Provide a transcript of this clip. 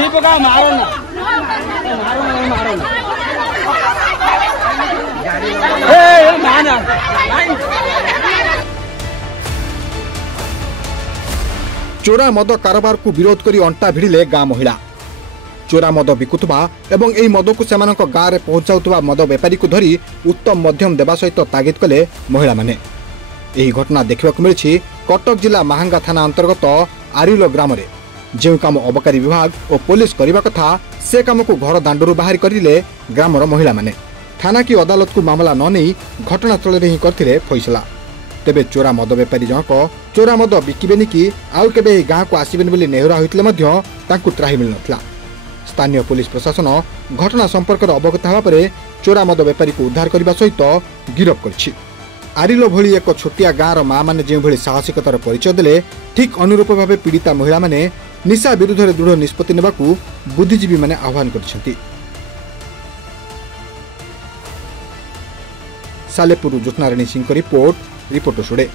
दीपका मारो ना मारो ना ए माना चोरा मद कारोबार को विरोध करी अंटा भिड़िले गाँ महिला चोरा मद बिकुवा एवं यही मद को सेमानक गाँव में पहुंचाउतबा मद बेपारी को धरी उत्तम मध्यम देवा सहित तागिद कले महिला माने। यही घटना देखा मिली कटक जिला महांगा थाना अंतर्गत आरिलो ग्राम में जो काम अबकारी विभाग और पुलिस करने कथा से काम को घर दांडू बाहर करें ग्रामर महिला माने। थाना की अदालत को मामला न नहीं घटनास्थल में ही करते फैसला। तेबे चोरा मद बेपारी जनक चोरा मद बिकिबेनि कि आउ केबे गाँ को आसबेनि बोली नेहुरा होते त्राही मिल नथिला। स्थानीय पुलिस प्रशासन घटना संपर्क अवगत होगा पर चोरा मद बेपारी को उद्धार करने सहित गिरफ कर। आरिलो भली एक छोटिया गाँवर माँ मैंने जो भली साहसिकतार परिचय देले ठीक अनुरूप भाव पीड़िता महिला माने निशा विरुद्ध में दृढ़ निष्पत्ति नेबाकू बुद्धिजीवी माने आह्वान करछंती। Salepur Jyotnarayani Singh report today.